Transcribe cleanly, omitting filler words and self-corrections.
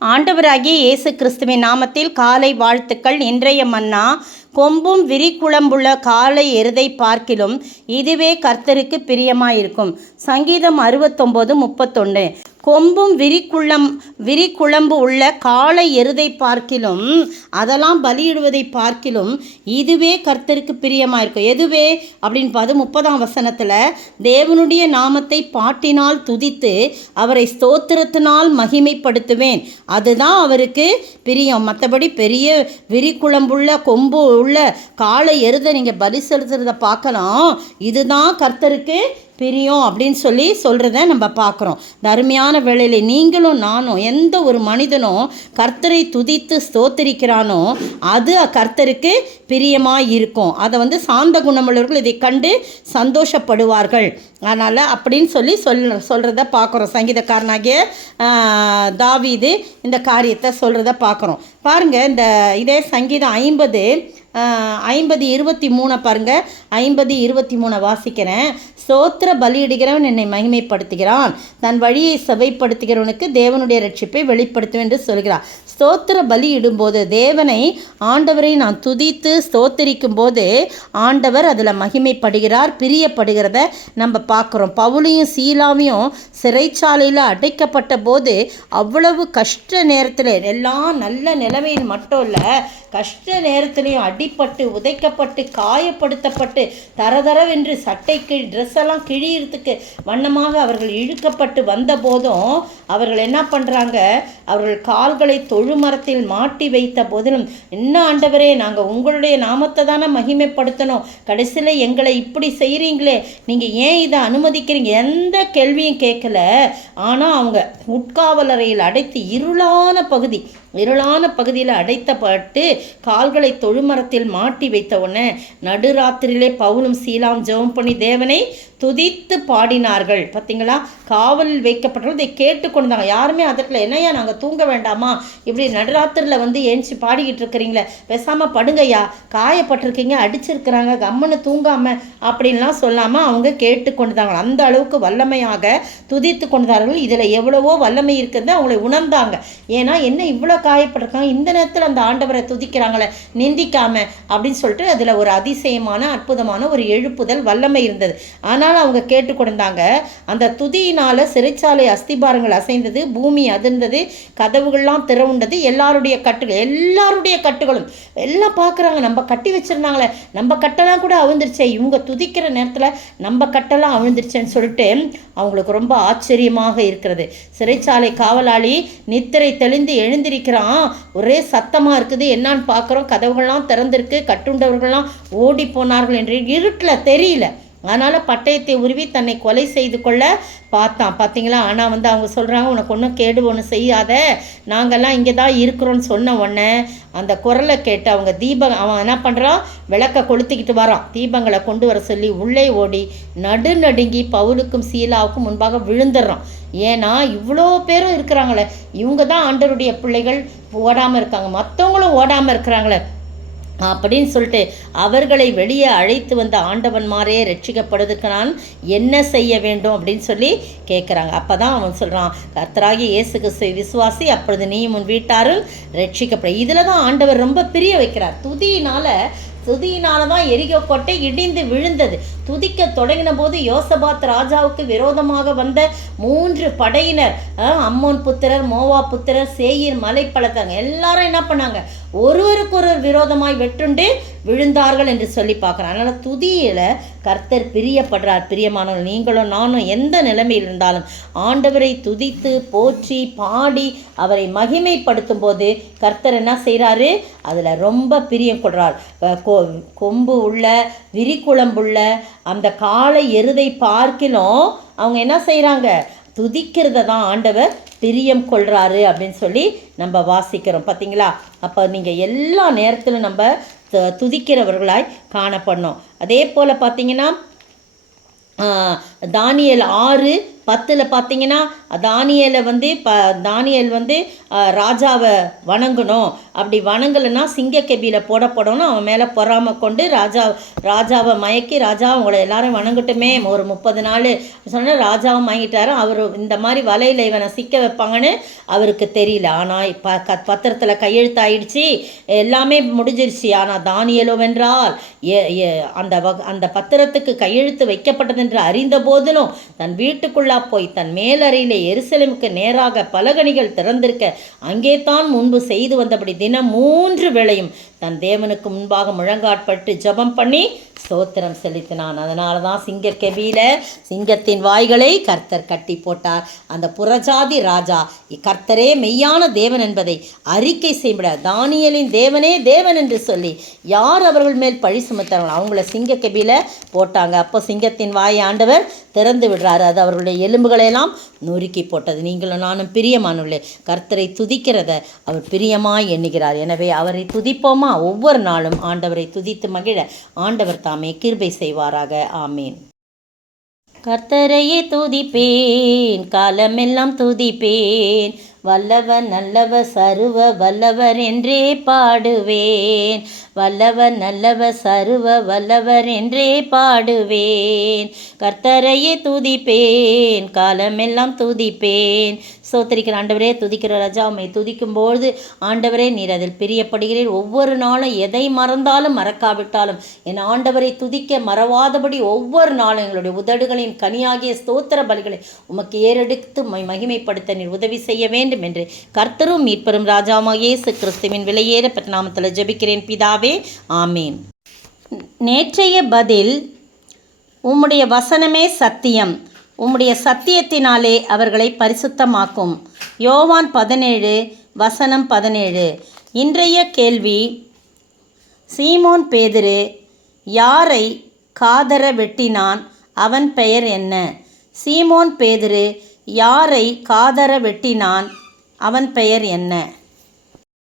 ஆண்டவராகிய இயேசு கிறிஸ்துவின் நாமத்தில் காலை வாழ்த்துக்கள். இன்றைய மன்னா, கொம்பும் விரிக்குழம்புள்ள காளை எருதை பார்க்கிலும் இதுவே கர்த்தருக்கு பிரியமாயிருக்கும். சங்கீதம் 69:31. கொம்பும் விரிக்குழம்பு உள்ள காளை எருதை பார்க்கிலும், அதெல்லாம் பலியிடுவதை பார்க்கிலும் இதுவே கர்த்தருக்கு பிரியமாயிருக்கும். எதுவே அப்படின்னு பார்த்து 30ஆம் வசனத்தில், தேவனுடைய நாமத்தை பாட்டினால் துதித்து அவரை ஸ்தோத்திரத்தினால் மகிமைப்படுத்துவேன், அதுதான் அவருக்கு பிரியம். மற்றபடி பெரிய விரிக்குழம்புள்ள கொம்பு உள்ள காளை எருதை நீங்கள் பலி செலுத்துறத பார்க்கலாம், இதுதான் கர்த்தருக்கு பிரியம் அப்படின்னு சொல்கிறத நம்ம பார்க்குறோம். அருமையான வேளையில் நீங்களும் நானும், எந்த ஒரு மனிதனும் கர்த்தரை துதித்து ஸ்தோத்திரிக்கிறானோ அது கர்த்தருக்கு பிரியமாக இருக்கும். அதை சாந்த குணமுள்ளவர்கள் இதை கண்டு சந்தோஷப்படுவார்கள். அதனால் அப்படின்னு சொல்கிறத பார்க்குறோம். சங்கீதக்காரனாகிய தாவீது இந்த காரியத்தை சொல்கிறத பார்க்குறோம். பாருங்கள், இதே சங்கீதம் 50:23 பாருங்கள். 50:23 வாசிக்கிறேன். ஸ்தோத்திர பலியிடுகிறவன் என்னை மகிமைப்படுத்துகிறான், தன் வழியை செவைப்படுத்துகிறவனுக்கு தேவனுடைய ரட்சிப்பை வெளிப்படுத்துவேன் என்று சொல்கிறார். ஸ்தோத்திர பலி இடும்போது தேவனை, ஆண்டவரை நான் துதித்து ஸ்தோத்தரிக்கும் போது ஆண்டவர் அதில் மகிமைப்படுகிறார், பிரியப்படுகிறத நம்ம பார்க்குறோம். பவுலையும் சீலாவையும் சிறைச்சாலையில் அடைக்கப்பட்ட போது அவ்வளவு கஷ்ட நேரத்தில், எல்லாம் நல்ல நிலைமையில் மட்டும் இல்லை, கஷ்ட நேரத்திலையும் அடிப்பட்டு உதைக்கப்பட்டு காயப்படுத்தப்பட்டு தரதரவென்று சட்டைக்கு ட்ரெஸ் எல்லாம் கிழியறதுக்கு வண்ணமாக அவர்கள் இழுக்கப்பட்டு வந்த போதும் அவர்கள் என்ன பண்ணுறாங்க, அவர்கள் கால்களை தொழுமரத்தில் மாட்டி வைத்த போதிலும், என்ன ஆண்டவரே, நாங்கள் உங்களுடைய நாமத்தை தானே மகிமைப்படுத்தணும், கடைசியில் எங்களை இப்படி செய்கிறீங்களே, நீங்கள் ஏன் இதை அனுமதிக்கிறீங்க, எந்த கேள்வியும் கேட்கல. ஆனால் அவங்க உட்காவலறையில் அடைத்து இருளான பகுதியில் அடைத்தப்பட்டு கால்களை தொழுமரத்தில் மாட்டி வைத்த உடனே நடுராத்திரியிலே பவுலும் சீலாம் ஜெபம் பண்ணி தேவனை துதித்து பாடினார்கள். பார்த்தீங்களா, காவலில் வைக்கப்பட்டவர்கள் இதை கேட்டுக்கொண்டாங்க. யாருமே அதற்குள்ள, என்னையா நாங்கள் தூங்க வேண்டாமா, இப்படி நடுராத்திரியில் ஏஞ்சி பாடிக்கிட்டு இருக்கிறீங்களே, பேசாமல் படுங்கய்யா, காயப்பட்டிருக்கீங்க, அடிச்சிருக்கிறாங்க, கம்மனு தூங்காமல் அப்படின்லாம் சொல்லாமல் அவங்க கேட்டுக்கொண்டாங்க. அந்த அளவுக்கு வல்லமையாக துதித்து கொண்டார்கள். இதில் எவ்வளவோ வல்லமை இருக்கிறது அவங்களை உணர்ந்தாங்க. ஏன்னா என்ன இவ்வளோ காயப்பட்டிருக்காங்க, இந்த நேரத்தில் அந்த ஆண்டவரை துதிக்கிறாங்களே நிந்திக்காம அப்படின்னு சொல்லிட்டு அதில் ஒரு அதிசயமான அற்புதமான ஒரு எழுப்புதல் வல்லமை இருந்தது. ஆனால் அவங்க கேட்டுக்கொண்டாங்க. அந்த துதியினால் சிறைச்சாலை அஸ்திபாரங்கள் அசைந்தது, பூமி அதிர்ந்தது, கதவுகள்லாம் திறவுண்டது. எல்லாருடைய கட்டுகளும் எல்லாம் பார்க்குறாங்க, நம்ம கட்டி வச்சுருந்தாங்களே, நம்ம கட்டெல்லாம் கூட அவிழ்ந்துருச்சே, இவங்க துதிக்கிற நேரத்தில் நம்ம கட்டெல்லாம் அவிழ்ந்துருச்சேன்னு சொல்லிட்டு அவங்களுக்கு ரொம்ப ஆச்சரியமாக இருக்கிறது. சிறைச்சாலை காவலாளி நித்திரை தெளிந்து எழுந்திருக்கிறான், ஒரே சத்தமாக இருக்குது. என்னான்னு பார்க்குறோம், கதவுகள்லாம் திறந்திருக்கு, கட்டுண்டவர்கள்லாம் ஓடி போனார்கள் என்று இருட்டில் தெரியல. அதனால் பட்டயத்தை உருவி தன்னை கொலை செய்து கொள்ள பார்த்தான். பார்த்தீங்களா, ஆனால் அவங்க சொல்கிறாங்க, உனக்கு ஒன்றும் கேடு ஒன்றும் செய்யாத, நாங்கள்லாம் இங்கே தான் இருக்கிறோன்னு சொன்ன உடனே அந்த குரலை கேட்டு அவன் என்ன பண்ணுறான், விளக்க கொளுத்திக்கிட்டு வரான். தீபங்களை கொண்டு வர சொல்லி உள்ளே ஓடி நடுநடுங்கி பவுலுக்கும் சீலாவுக்கும் முன்பாக விழுந்துடுறான். ஏன்னா இவ்வளோ பேரும் இருக்கிறாங்களே, இவங்க தான் ஆண்டவருடைய பிள்ளைகள், ஓடாமல் இருக்காங்க, மற்றவங்களும் ஓடாமல் இருக்கிறாங்களே அப்படின்னு சொல்லிட்டு அவர்களை வெளியே அழைத்து வந்த ஆண்டவன்மாரே ரட்சிக்கப்படுவதற்கு நான் என்ன செய்ய வேண்டும் அப்படின்னு சொல்லி கேட்குறாங்க. அப்போ தான் அவன் சொல்கிறான், கர்த்தராகிய இயேசு கிறிஸ்துவை விசுவாசி, அப்பொழுது நீயும் உன் வீட்டாரும் ரட்சிக்கப்படும். இதில் தான் ஆண்டவர் ரொம்ப பிரிய வைக்கிறார். துதியினால தான் எரிகோ கோட்டை இடிந்து விழுந்தது. துதிக்க தொடங்கின போது யோசபாத் ராஜாவுக்கு விரோதமாக வந்த 3 படையினர், அம்மோன் புத்திரர், மோவா புத்திரர், சேயீர் மலை பழத்தாங்க, எல்லாரும் என்ன பண்ணாங்க, ஒருவருக்கொருவர் விரோதமாய் வெட்டுண்டு விழுந்தார்கள் என்று சொல்லி பார்க்குறேன். அதனால் துதியில் கர்த்தர் பிரியப்படுறார். பிரியமானவர்கள், நீங்களும் நானும் எந்த நிலைமையில் இருந்தாலும் ஆண்டவரை துதித்து போற்றி பாடி அவரை மகிமைப்படுத்தும் போது கர்த்தர் என்ன செய்கிறாரு, அதில் ரொம்ப பிரியம் கொள்கிறார். கொம்பு உள்ள விரிக்குழம்புள்ள அந்த காளை எருதை பார்க்கிலும் அவங்க என்ன செய்கிறாங்க, துதிக்கிறத தான் ஆண்டவர் பிரியம் கொள்கிறாரு அப்படின்னு சொல்லி நம்ம வாசிக்கிறோம். பார்த்தீங்களா, அப்போ நீங்கள் எல்லா நேரத்திலும் நம்ம துதிக்கிறவர்களாய் காணப்படணும். அதே போல் பார்த்தீங்கன்னா தானியேல் 10 பார்த்தீங்கன்னா தானியேலை வந்து தானியேல் வந்து ராஜாவை வணங்கணும், அப்படி வணங்கலைன்னா சிங்கக்கெபியில் போடப்படணும். அவன் மேலே பொறாமை கொண்டு ராஜாவை மயக்கி, ராஜா உங்களை எல்லாரும் வணங்கட்டுமே ஒரு 30 நாள் சொன்னால் ராஜாவை மயங்கிட்டாரு. அவர் இந்த மாதிரி வலையில் இவனை சிக்க வைப்பாங்கன்னு அவருக்கு தெரியல. ஆனால் பத்திரத்தில் கையெழுத்தாயிடுச்சு, எல்லாமே முடிஞ்சிருச்சு. ஆனால் தானியேலோ வென்றால் அந்த பத்திரத்துக்கு கையெழுத்து வைக்கப்பட்டது என்று அறிந்த போதிலும் தன் வீட்டுக்குள்ளா போய் தன் மேலறையிலே எருசலேமுக்கு நேராக பலகணிகள் திறந்திருக்க அங்கே தான் முன்பு செய்து வந்தபடி தினம் 3 வேளையும் தன் தேவனுக்கு முன்பாக முழங்காட்பட்டு ஜெபம் பண்ணி ஸ்தோத்திரம் செலுத்தினான். அதனால தான் சிங்கக்கெபியில சிங்கத்தின் வாய்களை கர்த்தர் கட்டி போட்டார். அந்த புறஜாதி ராஜா கர்த்தரே மெய்யான தேவன் என்பதை அறிக்கை செய்ய தானியேலின் தேவனே தேவன் என்று சொல்லி யார் அவர்கள் மேல் பழி சுமத்தார்கள் அவங்கள சிங்கக்கெபியில போட்டாங்க. அப்போ சிங்கத்தின் வாயை ஆண்டவர் திறந்து விடுறாரு. அது அவர்களுடைய எலும்புகளையெல்லாம் நொறுக்கி போட்டது. நீங்களும் நானும் பிரியமானுள்ளே கர்த்தரை துதிக்கிறத அவர் பிரியமாய் எண்ணுகிறார். எனவே அவரை துதிப்போமா? ஒவ்வொரு நாளும் ஆண்டவரை துதித்து மகிழ ஆண்டவர் தாமே கிருபை செய்வாராக. ஆமீன். கர்த்தரையே துதிப்பேன், காலமெல்லாம் துதிப்பேன், வல்லவர் நல்லவர் சர்வ வல்லவர் என்றே பாடுவேன், வல்லவர் நல்லவர் சர்வ வல்லவர் என்றே பாடுவேன். கர்த்தரையே துதிப்பேன், காலமெல்லாம் துதிப்பேன். ஸ்தோத்திரிக்கிற ஆண்டவரே, துதிக்கிற ராஜா, உம்மை துதிக்கும்போது ஆண்டவரே நீர் அதில் பிரியப்படுகிறீர். ஒவ்வொரு நாளும் எதை மறந்தாலும் மறக்காவிட்டாலும் என் ஆண்டவரை துதிக்க மறவாதபடி ஒவ்வொரு நாளும் எங்களுடைய உதடுகளின் கனியாகிய ஸ்தோத்திர பலிகளை உமக்கு ஏறெடுத்து மகிமைப்படுத்த நீர் உதவி செய்ய வேண்டும் என்று கர்த்தரும் மீட்பரும் ராஜாவாகிய இயேசு கிறிஸ்துவின் விலையேறப்பட்ட நாமத்தில் ஜெபிக்கிறேன் பிதாவே, ஆமீன். நேற்றைய பதில், உம்முடைய வசனமே சத்தியம், உம்முடைய சத்தியத்தினாலே அவர்களை பரிசுத்தமாக்கும். யோவான் 17:17. இன்றைய கேள்வி, சீமோன் பேதுரு யாரை காதர வெட்டினான்? அவன் பெயர் என்ன? சீமோன் பேதுரு யாரை காதர வெட்டினான்? அவன் பெயர் என்ன?